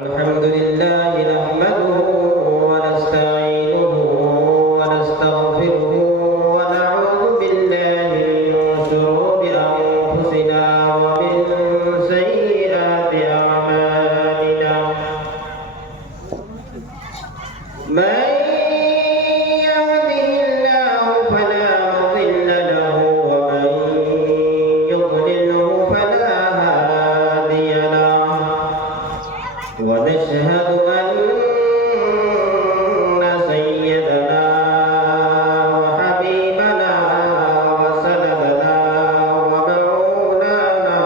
الحمد لله نحمده ونستعينه ونستغفره ونعوذ بالله من شرور أنفسنا ومن سيئات أعمالنا من يهده الله فلا مضل له ومن يضلله فلا هادي له ونشهد أن سيدنا وحبيبنا وسندنا ومولانا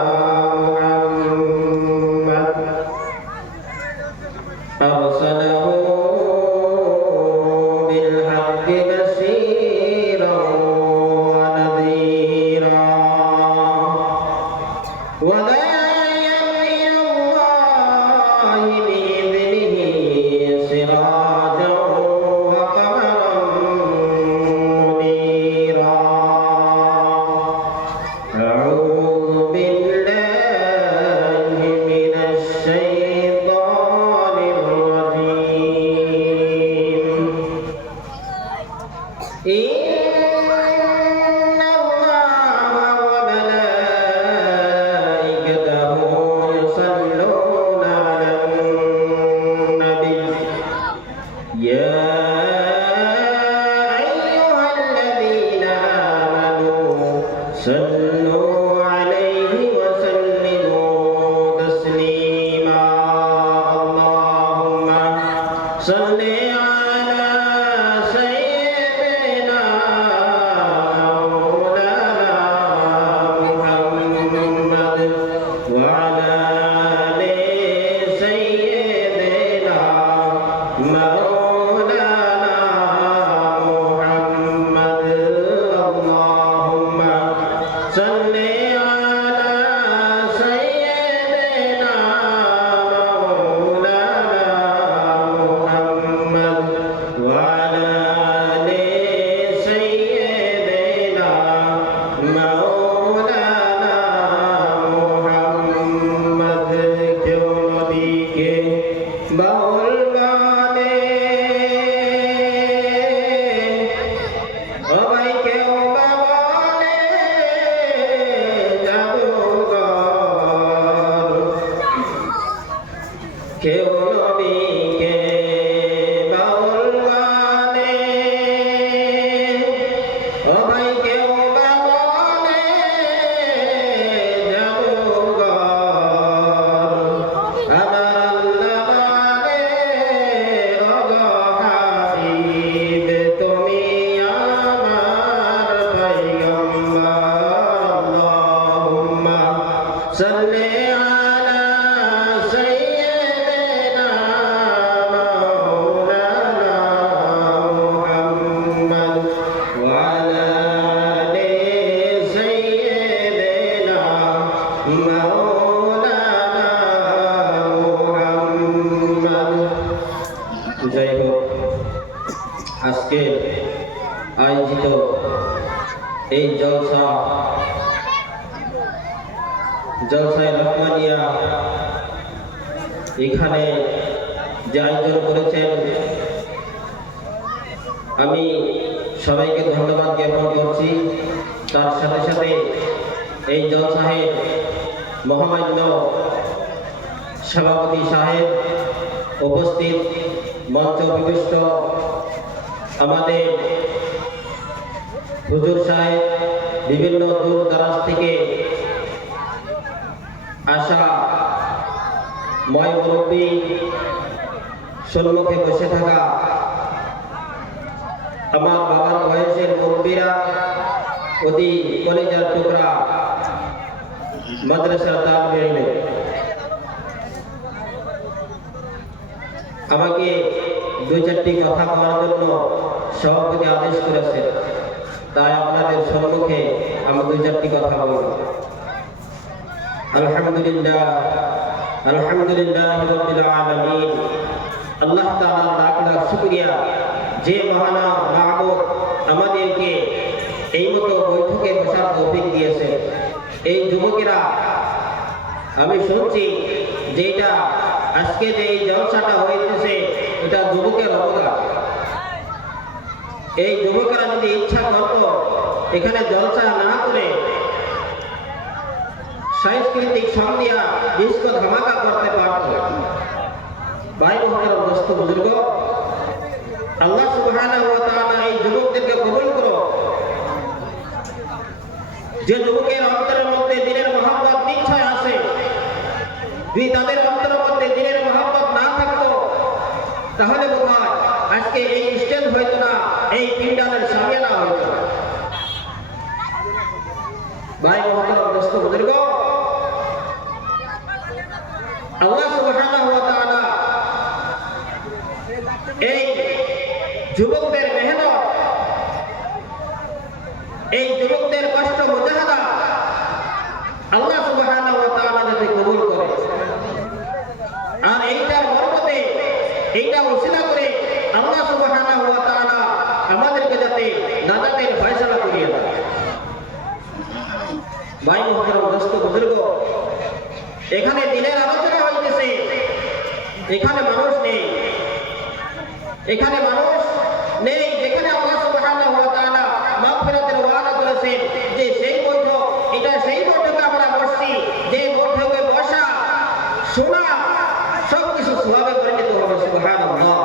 محمد أرسله بالحق بشيرا ونذيرا وداعيا إلى الله بإذنه سراجا وقمرا منيرا أعوذ بالله من الشيطان الرجيم إن الله وملائكته يصلون على النبي يا أيها الذين آمنوا صلوا عليه وسلموا تسليما اللهم صل على سيدنا مولانا محمد وعلى آل سيدنا مولانا محمد اللهم صل على سيدنا مولانا محمد وعلى آل سيدنا مولانا محمد क्यों नबी के बाउल गाने ओ भाई क्यों गाने जादूगर क्यों नबी के बाउल गाने ओ भाई क्यों गाने जादूगर আমার আল্লাহ মানে ওগো হাবিব তুমি আমার পয়গম্বর আল্লাহুম্মা সাল্লি আলা সাইয়্যিদিনা মাওলানা মুহাম্মদ ওয়া আলা আলি সাইয়্যিদিনা মাওলানা মুহাম্মদ যাই হোক আজকে আয়োজিত এই জলসায় রহমানিয়া এখানে যে আয়োজন করেছেন আমি সবাইকে ধন্যবাদ জ্ঞাপন করছি। তার সাথে সাথে এই জলসাহের মহামান্য সভাপতি সাহেব উপস্থিত মঞ্চ উপবিষ্ট আমাদের হুজুর সাহেব বিভিন্ন দূর দরাজ থেকে আসা ময় মুরব্বী সম্মুখে বসে থাকা আমার বাবার বয়সের মুরব্বীরা অতি কলিজার টুকরা মাদ্রাসার তালিম আমাকে দুই চারটি কথা বলার জন্য সভাপতি আদেশ করেছেন, তাই আপনাদের সম্মুখে আমি দুই চারটি কথা বলব। আলহামদুলিল্লাহ আলহামদুলিল্লাহ রাব্বিল আলামিন। আল্লাহ তাআলার লাখ লাখ শুকরিয়া যে মহান মাহবুব আমাদেরকে এই মতো বৈঠকে বসার তৌফিক দিয়েছেন। এই যুবকেরা আমি শুনছি যে এটা আজকে যে এই জলসাটা হইতেছে এটা যুবকের অবদান। এই যুবকেরা যদি ইচ্ছা করত এখানে জলসা না করে সাংস্কৃতিক সন্ধ্যা ডিস্কো ধামাকা করতে পারত। ভাই মুহতারাম দোস্ত বুজুর্গ, আল্লাহ সুবহানাহু ওয়া তাআলা এই যুবকদেরকে কবুল করো। যে যুবকের অন্তরের মধ্যে দিনের মহব্বত নিশ্চয় আছে, যদি তাদের অন্তরের মধ্যে দিনের মহব্বত না থাকতো তাহলে বোধহয় আজকে এই স্টেজ হইতো না, এই পিন্ডালের সামিয়ানা হইতো না। ভাই মুহতারাম দোস্ত বুজুর্গ, আল্লাহ সুবহানাহু ওয়া তাআলা এই যুবকদের মেহনত, এই যুবকদের কষ্ট মুজাহাদা আল্লাহ সুবহানাহু ওয়া তাআলা যাতে কবুল করে, আর এইটার বরকতে এইটা উসিলা করে আল্লাহ সুবহানাহু ওয়া তাআলা আমাদেরকে যাতে নাজাতের ফয়সালা করিয়ে দেয়। ভাই মুহতারাম দোস্ত বুজুর্গ, এখানে দিনের আলোচনা হইতেছে, এখানে মানুষ নেই, এখানে মানুষ নেই। যেখানে আল্লাহ সুবহানাহু ওয়া তাআলা মাগফিরাতের ওয়াদা করেছেন যে সেই বৈঠক, এটা সেই বৈঠকে আমরা বসছি যে বৈঠকে বসা শোনা সবকিছু সওয়াবে পরিণত হবে। সুবহানাল্লাহ।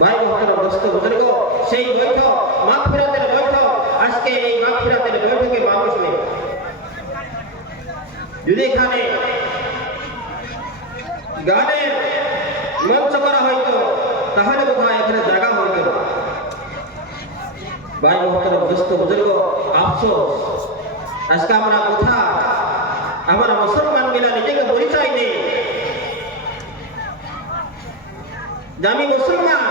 ভাই মুহতারাম দোস্ত বুজুর্গ, সেই বৈঠক মাগফিরাতের বৈঠক, আজকে এই মাগফিরাতের বৈঠকে মানুষ নেই। যদি এখানে গানের মঞ্চ করা হইতো তাহলে বোধহয় এখানে জায়গা হইতো না। ভাই মুহতারাম দোস্ত বুজুর্গ, আফসোস আজকে আমরা কোথায়, আমরা মুসলমান মিলা নিজেকে পরিচয় নেই যে আমি মুসলমান,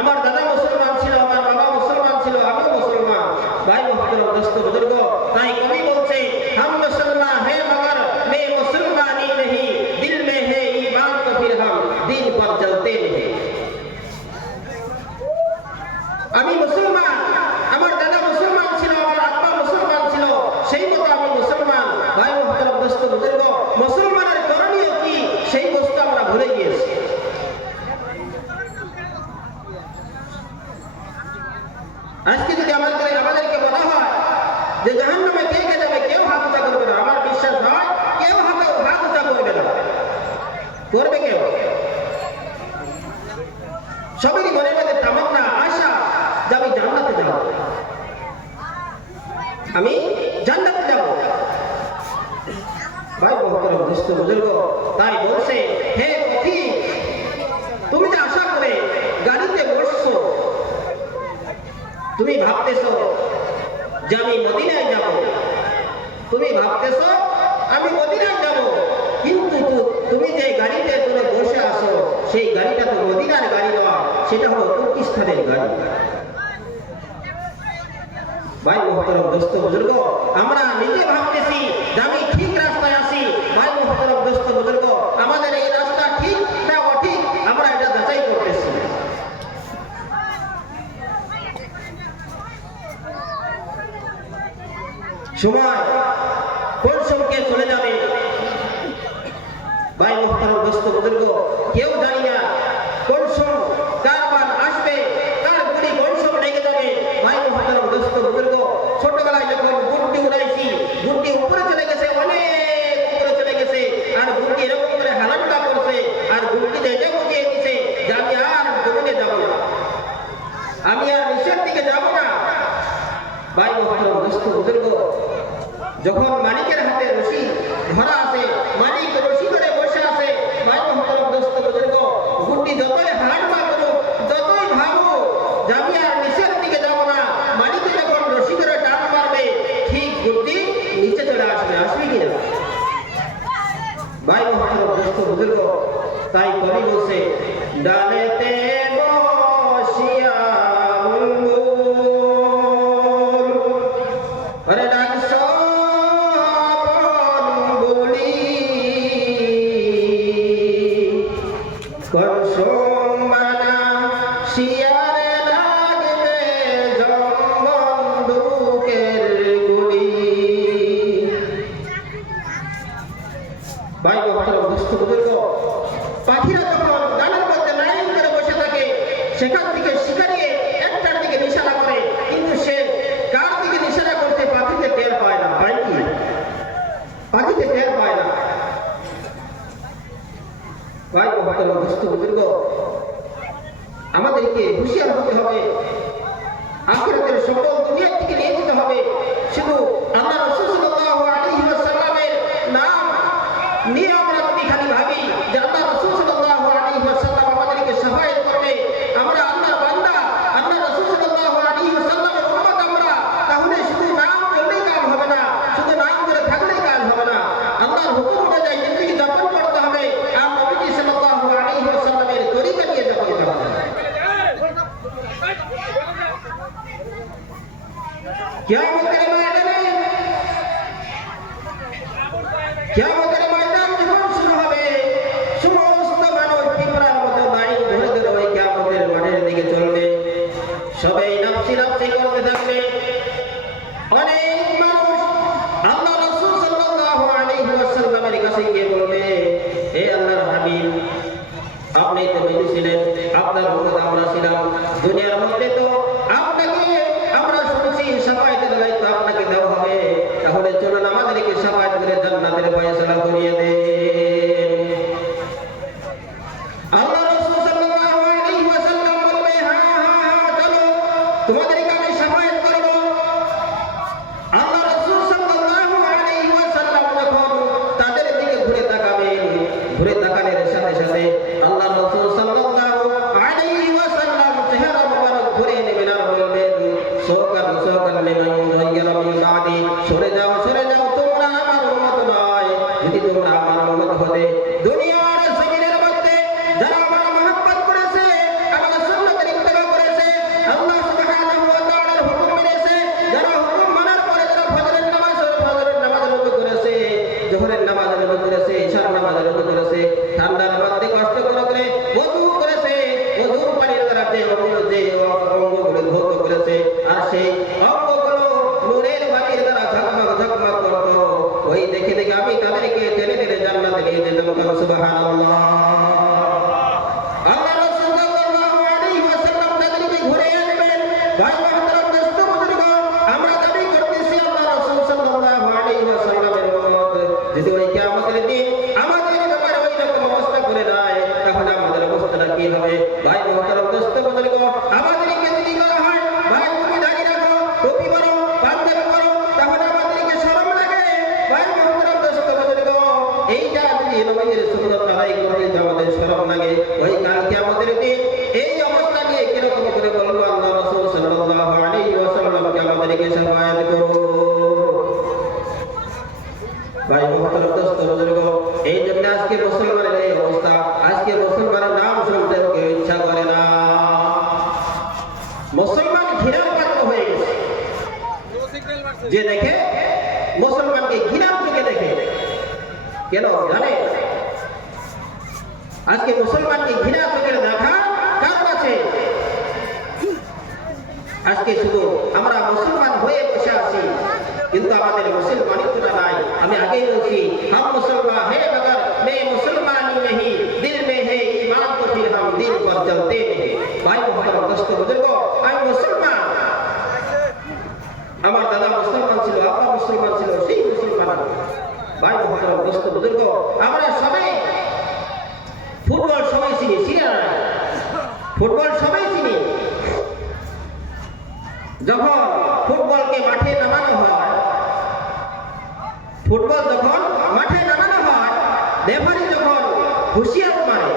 আমার দাদা মুসলমান ছিল, আমার বাবা মুসলমান ছিল, আমিও মুসলমান। ভাই মুহতারাম দোস্ত বুজুর্গ, তাই কবি বলছে हम मुसलमान है मगर मैं मुसलमानी नहीं, दिल में है ईमान तो फिर हम दिन पर चलते नहीं। আমি মুসলমান, আমার দাদা মুসলমান ছিল, আমার আব্বা মুসলমান ছিল, সেই মতো আমি মুসলমান। ভাই মুহতারাম দোস্ত বুজুর্গ, মুসলমানের করণীয় কি সেই বস্তু আমরা ভুলে গিয়েছি। আজকে যদি আমাদেরকে বলা হয় যে জাহান্নামে কে কে যাবে, কেউ হাত উঁচা করবে না, আমার বিশ্বাস হয় কেউ হাত উঁচা করবে না। করবে কেউ? সবারই মনের মধ্যে তামান্না, আশা যে আমি জান্নাতে যাব, আমি জান্নাতে যাব। ভাই মুহতারাম দোস্ত বুজুর্গ, তাই বলছে হে পথিক, তুমি যে আশা করে গাড়িতে বসছো, তুমি ভাবতেছো যে আমি মদিনায় যাব, তুমি ভাবতেছো আমি মদিনায় যাব, কিন্তু তুমি যে গাড়িতে তুমি বসে আসো সেই গাড়িটা তো মদিনার গাড়ি নয়, সেটা হলো তুর্কিস্তানের গাড়ি। ভাই মুহতারাম দোস্ত বুজুর্গ, আমরা নিজে ভাবতেছি যে আমি ঠিক রাস্তায় আছি। ভাই মুহতারাম দোস্ত বুজুর্গ, আমাদের এই রাস্তা ঠিক না অঠিক আমরা এটা যাচাই করতেছি। সময় কোন সমকে চলে যাবে ভাই মুহতারাম দোস্ত বুজুর্গ, কেউ জানি না কোন সম কার বান আসবে, কার গুলি কোন সম লেগে যাবে। ভাই মুহতারাম দোস্ত বুজুর্গ, ছোটবেলায় যখন গুটি উড়াইছি, গুটি উপরে চলে গেছে, অনেক উপরে চলে গেছে, আর গুটি এরকম করে হালান্ডা করছে, আর গুটিতে এটা বুঝিয়ে দিছে যে আমি আর জমিনে যাব না, আমি আর নিচের দিকে যাব না। ভাই মুহতারাম দোস্ত বুজুর্গ, যখন মালিকের হাতে রশি ধরা আছে, মালিক রশি ধরে বসে আছে, ভাই মুহতারাম দোস্ত বুজুর্গ, গুটি যতই হাঁটবা করুক, যতই ভাবো যে আমি আর নিচের দিকে যাব না, মালিকে যখন রশি ধরে টান মারবে ঠিক গুটি নিচে চলে আসবে। আসবে কিনা? ভাই মুহতারাম দোস্ত বুজুর্গ, তাই কবি বলছে ডালেতে বসিয়া আরে ডাকছো ভাই মুহতারাম দোস্ত বুজুর্গ, পাখিরা যখন ডালের মধ্যে লাইন করে বসে থাকে সেখান থেকে শিকারিয়ে একটার দিকে নিশানা করে, কিন্তু সে কার দিকে নিশানা করতে পাখিতে টের পায় না। পায় কি? পাখিতে টের পায় না। ভাই মহতরম দোস্ত বুজুর্গ, আমাদেরকে হুঁশিয়ার হতে হবে। আখিরাতের সকল দুনিয়া থেকে নিয়ে যেতে হবে। শুধু আল্লাহ রাসূল সাল্লাল্লাহু আলাইহি ওয়াসাল্লামের নাম নিয়ে আমরা যদি খালি ভাবি যে আল্লাহ রাসূল সাল্লাল্লাহু আলাইহি ওয়াসাল্লাম আমাদেরকে শাফায়াত করবে, আমরা আল্লাহর বান্দা, আল্লাহ রাসূল সাল্লাল্লাহু আলাইহি ওয়াসাল্লামের উম্মত আমরা, তাহলে শুধু নাম করলেই কাজ হবে না, শুধু নাম করে থাকলেই কাজ হবে না। আল্লাহর হুকুম অনুযায়ী জিন্দেগি যাপন করতে হবে আর নবী সাল্লাল্লাহু আলাইহি ওয়াসাল্লামের তরিকা নিয়ে যাপন করতে হবে। কিয়ামতের ময়দান যখন শুরু হবে, সমস্ত মানুষ পিঁপড়ার মতো লাইন ধরে ধরে ওই কিয়ামতের মাঠের দিকে চলবে। সবাই নাফসি নাফসি করতে থাকবে। অনেক মানুষ আল্লাহ রাসূল সাল্লাল্লাহু আলাইহি ওয়াসাল্লামের কাছে গিয়ে বলবে, হে আল্লাহর হাবিব, আপনি তো নবী ছিলেন, আপনার উম্মত আমরা ছিলাম, দুনিয়ার মধ্যে তো আপনাকে আমরা শুনছি শাফায়াতের দায়িত্ব আপনাকে দেওয়া হবে, তাহলে চলুন আমাদেরকে শাফায়াত করে জান্নাতের ফয়সালা করিয়ে দেন। আল্লাহ রাসূল সাল্লাল্লাহু আলাইহি ওয়াসাল্লাম বলবে, হ্যাঁ চলো, তোমাদেরকে আমি শাফায়াত করব। আল্লাহ রাসূল সাল্লাল্লাহু আলাইহি ওয়াসাল্লাম যখন তাদের দিকে ঘুরে তাকাবেন, ঘুরে তাকানোর সাথে সাথে আল্লাহ রাসূল সাল্লাল্লাহু আলাইহি ওয়াসাল্লাম চেহারা মুবারক ঘুরে নেবেন আর বলবেন, সওকান সওকান লিমান গায়রা মিন বাদি, সরে যাও তোমরা আমার উম্মত নয়। যদি তোমরা আমার উম্মত হতে দুনিয়ার জমিনের মধ্যে যারা আমার মহব্বত করেছে, আমার সুন্নতের ইত্তেবা করেছে, আল্লাহ সুবহানাহু ওয়া তাআলার হুকুম মেনেছে, যারা হুকুম মানার পরে যারা ফজরের নামাজের ওযু করেছে, যোহরের নামাজের ওযু করেছে, ইশার নামাজের ওযু করেছে, ঠান্ডার মধ্যে কষ্ট করে ওযু করেছে, ওযুর পানির দ্বারা যে অঙ্গগুলো ধৌত করেছে, আর সেই অঙ্গগুলো নূরের বাতির দ্বারা ঝকমক করত, ওই দেখে দেখে আমি তাদেরকে টেনে টেনে জান্নাতে নিয়ে যেতাম। সুবহানাল্লাহ। আল্লাহ রাসূল সাল্লাল্লাহু আলাইহি ওয়াসাল্লাম তাদেরকে ঘুরে আনবেন। ভাই মুহতারাম দোস্ত বুজুর্গ, আমরা দাবি করতেছি আল্লাহ রাসূল সাল্লাল্লাহু আলাইহি ওয়াসাল্লামের উম্মত। যদি ওই কিয়ামতের দিন আমাদের ব্যাপারে ওই রকম অবস্থা করে দেয়, তাহলে আমাদের অবস্থাটা কি হবে? ভাই মুহতারাম দোস্ত বুজুর্গ, আমাদেরকে যদি করা হয়, ভাই তুমি দাঁড়িয়ে রাখো, টুপি পরো, পাঞ্জাবি পরো, তাহলে আমাদেরকে শরম লাগে। ভাই মুহতারাম দোস্ত বুজুর্গ, এইটা যদি নবীর সুন্নাত আদায় করতে আমাদের শরম লাগে, ওই কালকে আমাদের দিন এই অবস্থা নিয়ে কিরকম করে বলবো, আল্লাহ রাসূল সাল্লাল্লাহু আলাইহি ওয়াসাল্লামকে আমাদেরকে শাফায়াত করো। ভাই মুহতারাম দোস্ত বুজুর্গ, এই জন্য আজকে মুসলমানের এই অবস্থা, আজকে মুসলমানের নাম শুনতে কেউ ইচ্ছা করে না। মুসলমান ঘৃণার পাত্র হয়ে গেছে। যে দেখে মুসলমানকে ঘৃণার চোখে দেখে, কেন জানে? আজকে মুসলমানকে ঘৃণার চোখে দেখা কারণ আছে। আজকে শুধু আমরা মুসলমান হয়ে বসে আছি, কিন্তু আমাদের মুসলমানিত্বটা নাই। আমি আগেই বলছি, हम मुसलमान है मगर मैं मुसलमानी नहीं, दिल में है ईमान तो फिर हम दिल पर चलते नहीं। भाई मुहतरम दोस्त बुजुर्ग, আমি মুসলমান, আমার দাদা মুসলমান ছিল, আব্বা মুসলমান ছিল, সেই মুসলমান। ভাই মুহতরম দোস্ত বুজুর্গ, আমরা সবাই ফুটবল সবাই চিনি, ফুটবল সবাই চিনি। যখন ফুটবলকে মাঠে নামানো হয়, ফুটবল যখন মাঠে নামানো হয়, রেফারি যখন হুঁশিয়ার মারে,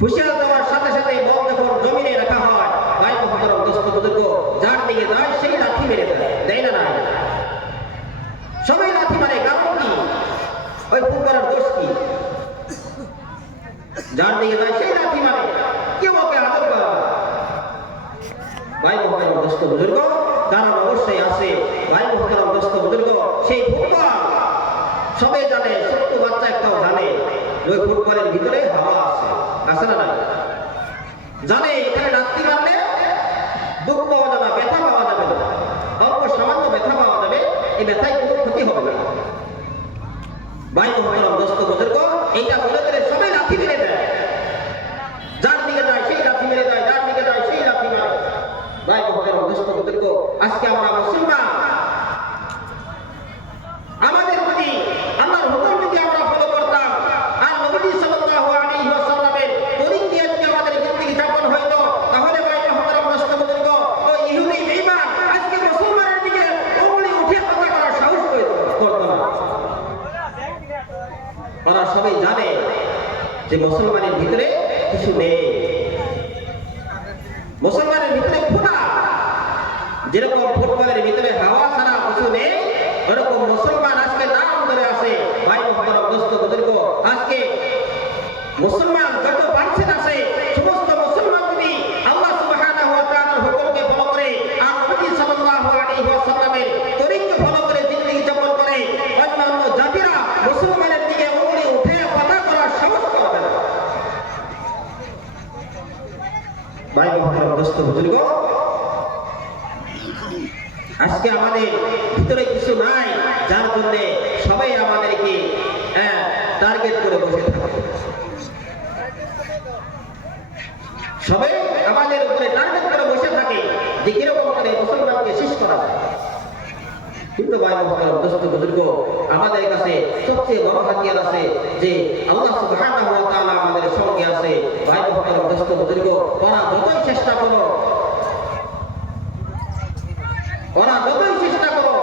হুঁশিয়ার দেওয়ার সাথে সাথে বল যখন জমিনে রাখা হয়, ভাই মুহতরম দোস্ত বুজুর্গ, যার দিকে যায় সেই লাঠি মেরে দেয় না? সবাই লাঠি মারে, কারণ কি? ওই ফুটবলের দোষ কি? যার দিকে যায় সেই লাঠি মারে, কেউ ওকে আদর করে। ভাই মুহতরম দোস্ত বুজুর্গ, কারণ অবশ্যই আছে। ভাই মুহতরম দোস্ত বুজুর্গ, সেই ফুটবল সবাই জানে, ছোট্ট বাচ্চা একটাও জানে ওই ফুটবলের ভিতরে হাওয়া আছে না নাই? জানে এখানে রাত্রি মারলে দুঃখ পাওয়া যাবে, ব্যথা পাওয়া যাবে না, অল্প সামান্য ব্যথা পাওয়া যাবে, এই ব্যথায় কোনো ক্ষতি হবে না। ভাই মুহতরম দোস্ত বুজুর্গ, এইটা বলে জানে যে মুসলমানের ভিতরে কিছু নেই, মুসলমানের ভিতরে খুনা, যেরকম ফুটবলের ভিতরে হাওয়া ছাড়া কিছু নেই, ওরকম মুসলমান আজকে নাম ধরে আছে। ভাই মুহতারাম দোস্ত বুজুর্গ, আজকে মুসলমান যত পার্সেন্ট আছে সমস্ত মুসলমান যদি আল্লাহ সুবহানাহু ওয়া তাআলার হুকুমকে ফলো করে আর নবী সাল্লাল্লাহু আলাইহি ওয়াসাল্লামের তরিককে ফলো করে জিন্দেগি যাপন করে, অন্যান্য জাতিরা মুসলমানের দিকে উঙ্গলি উঠে কথা করার সাহস করবে না। ভাই মুহতারাম দোস্ত বুজুর্গ, আজকে আমাদের ভিতরে কিছু নাই, যার জন্য সবাই আমাদেরকে টার্গেট করে বসে থাকে, সবাই আমাদের উপরে টার্গেট করে বসে থাকে যে কিরকম করে মুসলমানকে শেষ করা যায়। কিন্তু ভাই মুহতারাম দোস্ত বুজুর্গ, আমাদের কাছে সবচেয়ে বড় হাতিয়ার আছে যে আল্লাহ সুবহানাহু ওয়া তাআলা আমাদের সঙ্গে আছে। ভাই মুহতারাম দোস্ত বুজুর্গ, ওরা যতই চেষ্টা করো, ওরা যতই চেষ্টা করো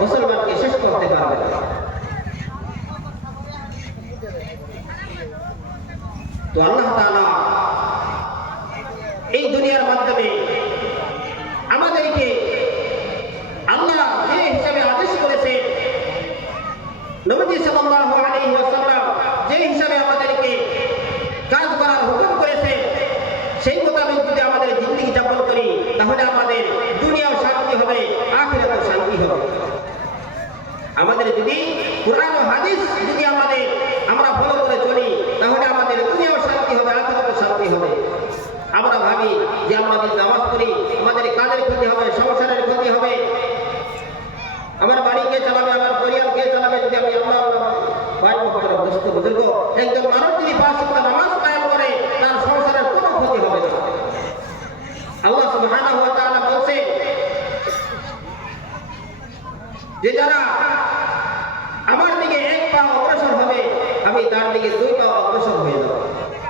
মুসলমানকে শেষ করতে পারবে না। তো আল্লাহ তাআলা এই দুনিয়ার মাধ্যমে আমাদেরকে আল্লাহ যে হিসাবে আদেশ করেছে, নবী সাল্লাল্লাহু আলাইহি ওয়াসাল্লাম যে হিসাবে আমাদেরকে কাজ করার হুকুম করেছে, সেই মোতাবেক যদি আমাদের জিন্দেগি যাপন করি তাহলে আমাদের দুনিয়াও শান্তি হবে, আখিরাতেও শান্তি হবে। আমাদের যদি কুরআন ও হাদিস যদি আমরা ফলো করে চলি তাহলে আমাদের দুনিয়াও শান্তি হবে, আখিরাতেও শান্তি হবে। আমরা ভাবি যে আমরা যদি নামাজ পড়ি আমাদের কাজের ক্ষতি হবে, সংসারের ক্ষতি হবে, আমার বাড়ি কে চালাবে, আমার পরিবার কে চালাবে যদি আমি আল্লাহ ভাই মুহতারাম দোস্ত বুজুর্গ, একজন মানুষ যদি 5 ওয়াক্ত নামাজ কায়েম করে তার সংসারের কোনো ক্ষতি হবে না। আল্লাহ সুবহানাহু ওয়া তাআলা বলছে যে যারা আমার দিকে 1 পা অগ্রসর হবে আমি তার দিকে 2 পা অগ্রসর হয়ে যাব,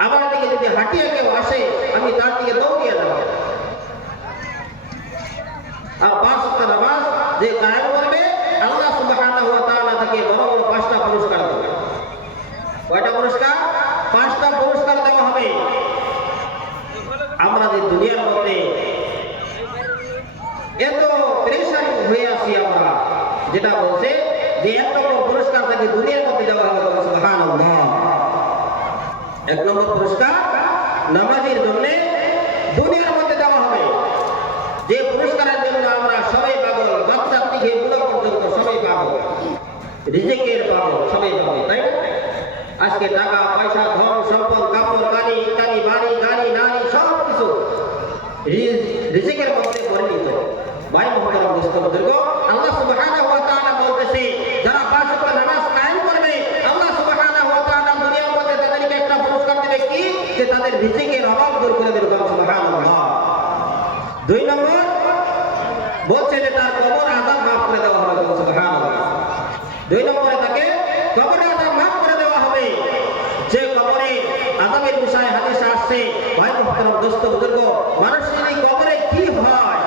আমার দিকে যদি হাঁটিয়ে কেউ আসে আমি তার দিকে দৌড়িয়ে যাব। আর 5 ওয়াক্ত নামাজ যে কায়েম করবে আল্লাহ সুবহানাহু ওয়া তাআলা তাকে বড় বড় 5টা পুরস্কার দেবে। কয়টা পুরস্কার? 5টা পুরস্কার দেওয়া হবে। আমরা যে দুনিয়ার মধ্যে এত পরেশান হয়ে আছি, আমরা যেটা বলছে যে 1 নম্বর পুরস্কার তাকে দুনিয়ার মধ্যে দেওয়া হবে। সুবহানাল্লাহ। 1 নম্বর পুরস্কার নামাজের জন্য দুনিয়ার মধ্যে দেওয়া হবে, যে পুরস্কারের জন্য আমরা সবাই পাগল, বাচ্চা থেকে বুড়ো পর্যন্ত সবাই পাগল, রিজিকের পাগল সবাই পাগল, তাই না? আজকে টাকা পয়সা, ধন সম্পদ, কাপড় কানি ইত্যাদি, বাড়ি গাড়ি নারী সব কিছু রিজিকের মধ্যে পরিণত। ভাই মুহতারাম দোস্ত বুজুর্গ, আল্লাহ সুবহানাহু ওয়া তাআলা বলতেছে যারা 5 ওয়াক্ত নামাজ কায়েম করবে আল্লাহ সুবহানাহু ওয়া তাআলা দুনিয়ার মধ্যে তাদেরকে একটা পুরস্কার দেবে, কি? যে তাদের রিজিকের অভাব দূর করে দেবে। সুবহানাল্লাহ। 2 নম্বর বলছে যে তার কবর আযাব মাফ করে দেওয়া হবে। সুবহানাল্লাহ। 2 নম্বরে তাকে কবরের আযাব মাফ করে দেওয়া হবে। যে কবরে আযাবের বিষয়ে হাদিসে আসছে, ভাই মুহতারাম দোস্ত বুজুর্গ, মানুষ যদি কবরে কি হয়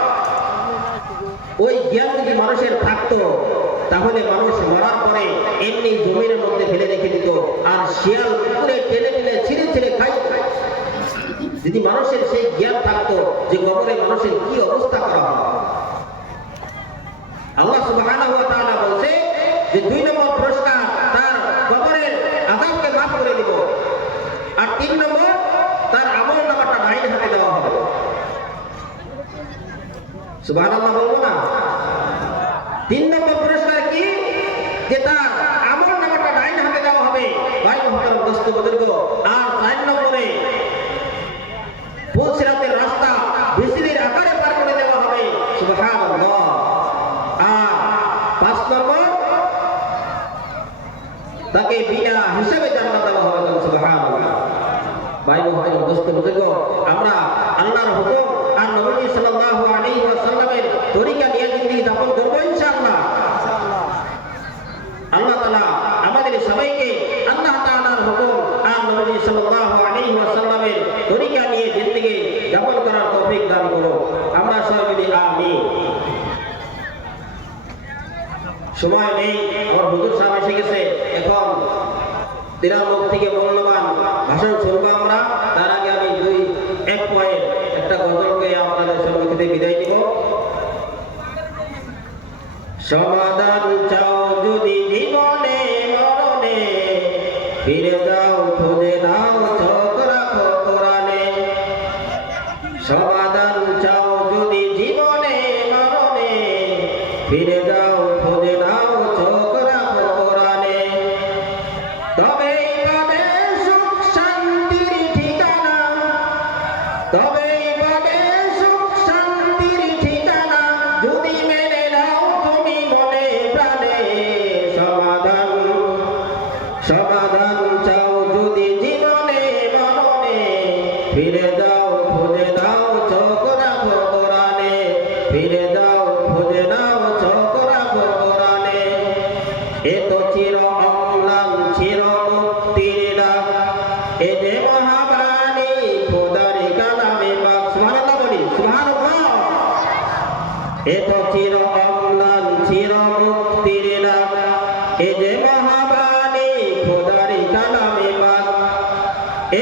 ওই জ্ঞান যদি মানুষের থাকতো তাহলে মানুষ মরার পরে এমনি জমিনের মধ্যে ফেলে রেখে দিত আর শিয়াল উপরে টেনে টেনে ছিঁড়ে ছিঁড়ে খাইত। যদি মানুষের সেই জ্ঞান থাকতো যে কবরে মানুষের কি অবস্থা করা হয়। আল্লাহ সুবহানাহু ওয়া তাআলা বলছে যে 2 নম্বর পুরস্কার তার কবরের আযাবকে মাফ করে দিব, আর 3 নম্বর তার আমলনামাটা ডাইন হাতে দেওয়া হবে। সুবহানাল্লাহ বলবো না? 3 নম্বর পুরস্কার কি? যে তার আমলনামাটা ডাইন হাতে দেওয়া হবে। ভাই মুহতারাম দোস্ত বুজুর্গ, আর 4 নম্বরে পুলসিরাতের রাস্তা বিজলির আকারে পার করে দেওয়া হবে। সুবহানাল্লাহ। আর 5 নম্বর তাকে বিনা হিসাবে জান্নাত দেওয়া হবে। সুবহানাল্লাহ। ভাই মুহতারাম দোস্ত বুজুর্গ, আমরা আল্লাহর হুকুম আর নবী সাল্লাল্লাহু আলাইহি ওয়াসাল্লামের তরিকা নিয়ে জিন্দেগি যাপন করব ইনশাআল্লাহ। আল্লাহ তাআলা আমাদের সবাইকে আল্লাহ তাআলার হুকুম আর নবী সাল্লাল্লাহু আলাইহি ওয়াসাল্লামের তরিকা নিয়ে জিন্দেগি যাপন করার তৌফিক দান করুন। আমরা সবাই মিলে আমিন। সময় নেই, আমার হুজুর সাহেব এসে গেছে, এখন তিনার মুখ থেকে মূল্যবান ভাষণ শুনবো আমরা। তার আগে আমি এক পয়েন্ট একটা গজলকে আপনাদের সম্মুখে বিদায় দিব। সমাধান চাও যদি জীবনে মরণে, ফিরে যাও খুঁজে নাও চোখ রাখো কোরআনে। সমাধান চাও যদি জীবনে মরণে, ফিরে যাও খুঁজে নাও চোখ রাখো কোরআনে। তবেই পাবে সুখ শান্তির ঠিকানা, তবেই পাবে সুখ শান্তির ঠিকানা, যদি মেনে নাও তুমি মনে প্রাণে। সমাধান সমাধান চাও যদি জীবনে মরণে, ফিরে যাও খুঁজে নাও চোখ রাখো কোরআনে। ফিরে যাও খুঁজে নাও চোখ রাখো কোরআনে। এ তো চির অম্লান চির মুক্তির ডাক, এ যে মহাবাণী খোদার কালামে পাক। সুবহানাল্লাহ বলি, সুবহানাল্লাহ। এ তো চির অম্লান চির মুক্তির ডাক, এ যে মহাবাণী খোদার কালামে পাক।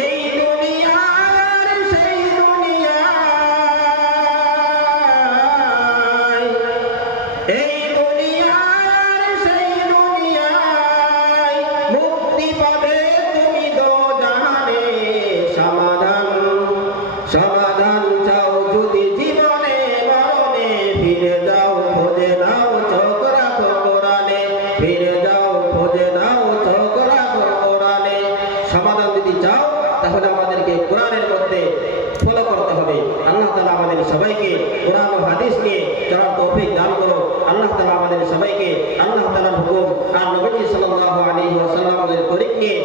এই দুনিয়ার সেই দুনিয়ায়, এই দুনিয়ার সেই দুনিয়ায়, মুক্তি পাবে তুমি দোজাহানে। সমাধান সমাধান চাও যদি জীবনে মরণে, ফিরে যাও খুঁজে নাও চোখ রাখো কোরআনে। ফিরে যাও খুঁজে নাও চোখ রাখো কোরআনে। সমাধান যদি চাও তাহলে আমাদেরকে কোরআনের মধ্যে ফলো করতে হবে। আল্লাহ তাআলা আমাদের সবাইকে কোরআন ও হাদিস নিয়ে চলার তৌফিক দান করো। আল্লাহ তাআলা আমাদের সবাইকে আল্লাহ তাআলার হুকুম আর নবী সাল্লাল্লাহু আলাইহি ওয়াসাল্লামের তরিক নিয়ে